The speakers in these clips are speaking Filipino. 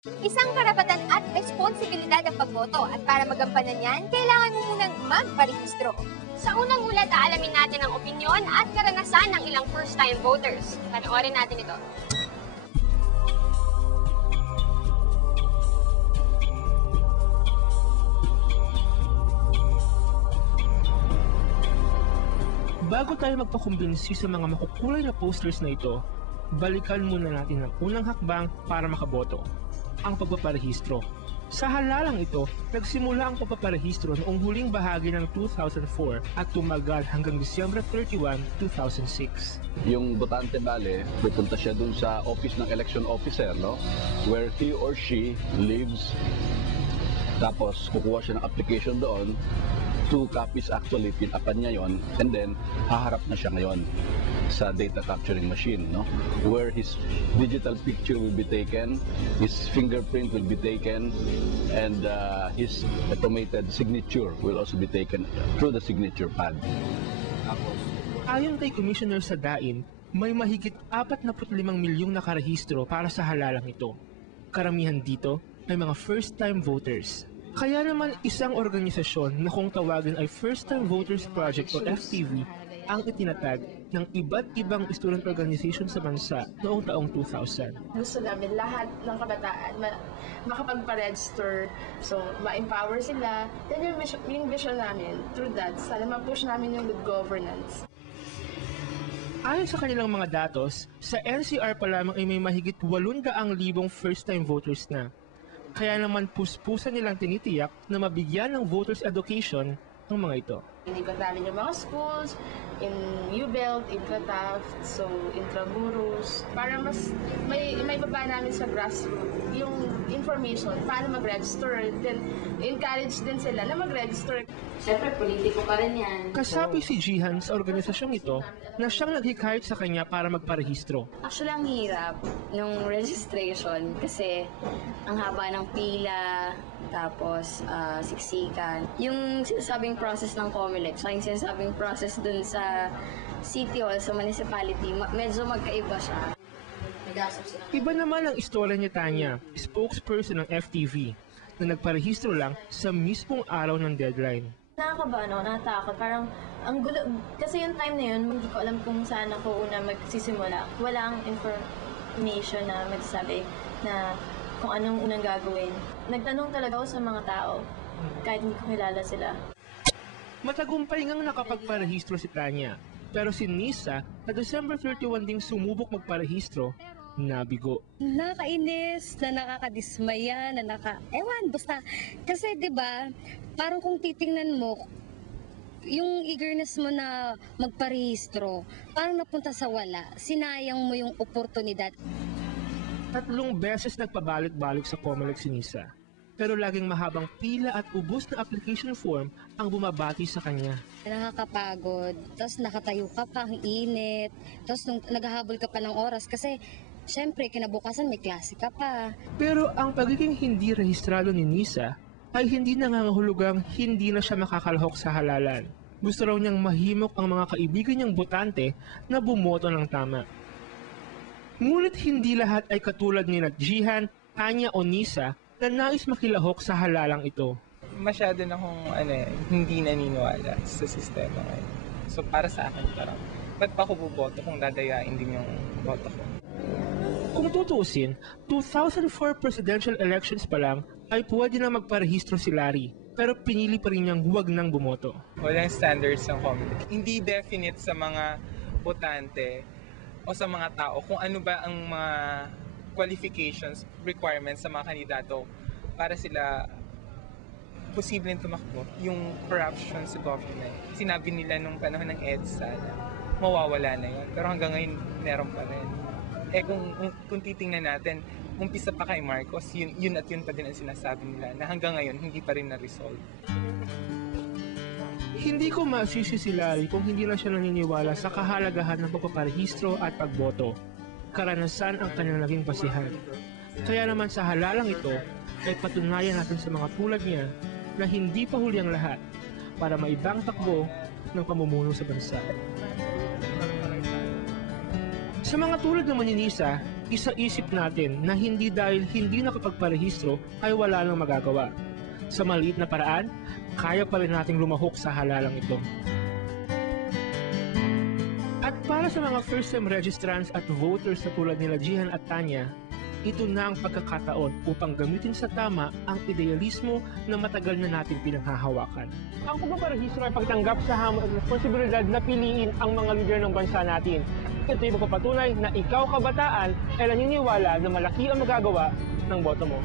Isang karapatan at responsibilidad ang pagboto at para magampanan yan, kailangan mo munang magparehistro. Sa unang ulat, aalamin natin ang opinyon at karanasan ng ilang first-time voters. Panoorin natin ito. Bago tayo magpakumbinsi sa mga makukulay na posters na ito, balikan muna natin ang unang hakbang para makaboto, ang pagpaparehistro. Sa halalang ito, nagsimula ang pagpaparehistro noong huling bahagi ng 2004 at tumagal hanggang Disyembre 31, 2006. Yung botante bale, pupunta siya dun sa office ng election officer, no? Where he or she lives. Tapos kukuha siya ng application doon. 2 copies actually, pinapan niya yon, and then haharap na siya ngayon sa data capturing machine, no? Where his digital picture will be taken, his fingerprint will be taken, and his automated signature will also be taken through the signature pad. Ayon kay Commissioner Sadain, may mahigit 45 milyong nakarehistro para sa halalang ito. Karamihan dito ay mga first-time voters. Kaya naman isang organisasyon na kung tawagin ay First Time Voters Project o FTV ang itinatag ng iba't ibang student organization sa bansa noong taong 2000. Gusto namin lahat ng kabataan makapagpa-register, so ma-empower sila. Then yung vision namin, through that, sana ma-push namin yung good governance. Ayon sa kanilang mga datos, sa NCR pa lamang ay may mahigit 800,000 first-time voters na. Kaya naman puspusan nilang tinitiyak na mabigyan ng voters education ang mga ito. Inikot namin yung mga schools, in U-Belt, Intrataft, so Intramuros, para mas may baba namin sa grassroots yung information, paano mag-register, then encourage din sila na mag-register. Siyempre, politiko pa rin yan. Kasapi si Jihan sa organisasyong ito na siyang naghikayat sa kanya para magparehistro. Actually, ang hirap nung registration kasi ang haba ng pila, tapos siksikan. Yung sinasabing process ng COMELEC, so yung sinasabing process dun sa city hall, sa municipality, medyo magkaiba siya. Iba naman ang istorya ni Tanya, spokesperson ng FTV, na nagparehistro lang sa mismong araw ng deadline. Nakakaba, no? Natatakot. Parang, ang gulo. Kasi yung time na yun, hindi ko alam kung saan ako una magsisimula. Walang information na magsasabi na kung anong unang gagawin. Nagtanong talaga ako sa mga tao, kahit hindi ko kilala sila. Matagumpay ngang nakapagparehistro si Tanya, pero si Nisa, na December 31 ding sumubok magparehistro, nabigo. Nakakainis, na nakakadismaya, ewan, basta. Kasi 'di ba, parang kung titingnan mo, yung eagerness mo na magparehistro, parang napunta sa wala. Sinayang mo yung oportunidad. 3 beses nagpabalik-balik sa COMELEC si Nisa, pero laging mahabang pila at ubos na application form ang bumabati sa kanya. Nakakapagod, tapos nakatayo ka pa, ang init, tapos naghahabol ka pa ng oras kasi syempre, kinabukasan may klase ka pa. Pero ang pagiging hindi rehistrado ni Nisa ay hindi nangangahulugang hindi na siya makakalahok sa halalan. Gusto raw niyang mahimok ang mga kaibigan niyang botante na bumoto ng tama. Ngunit hindi lahat ay katulad ni Jihan, Tanya o Nisa na nais makilahok sa halalang ito. Masyado na akong hindi naniniwala sa sistema ngayon. So para sa akin, parang, ba't pa ako buboto kung dadayain din yung boto ko? Kung tutuusin, 2004 presidential elections pa lang ay pwede na magparehistro si Larry, pero pinili pa rin niyang huwag nang bumoto. Walang standards ng COMELEC. Hindi definite sa mga botante o sa mga tao kung ano ba ang mga qualifications, requirements sa mga kandidato para sila posibleng tumakbo. Yung corruption sa government. Sinabi nila nung panahon ng EDSA na mawawala na yun. Pero hanggang ngayon, meron pa rin. Kung titingnan natin, umpisa pa kay Marcos, yun at yun pa din ang sinasabi nila na hanggang ngayon, hindi pa rin na-resolve. Hindi ko masisi si Larry kung hindi na siya naniniwala sa kahalagahan ng pagpaparehistro at pagboto. Karanasan ang kanyang naging basihan. Kaya naman sa halalang ito, ay patunayan natin sa mga tulad niya na hindi pa huli ang lahat para maibang takbo ng pamumuno sa bansa. Sa mga tulad naman ni Nisa, isaisip natin na hindi dahil hindi nakapagparehistro ay wala nang magagawa. Sa maliit na paraan, kaya pa rin nating lumahok sa halalang ito. At para sa mga first-time registrants at voters na tulad nila Jihan at Tanya, ito na ang pagkakataon upang gamitin sa tama ang idealismo na matagal na natin pinanghahawakan. Ang pagpaparehistro ay pagtanggap sa hamon at responsibilidad na piliin ang mga lider ng bansa natin. Ito ay magpapatunay na ikaw kabataan ay naniniwala na malaki ang magagawa ng boto mo.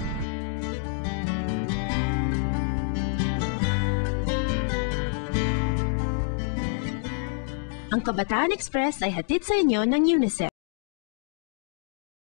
Ang Kabataan Express ay hatid sa inyo ng UNICEF.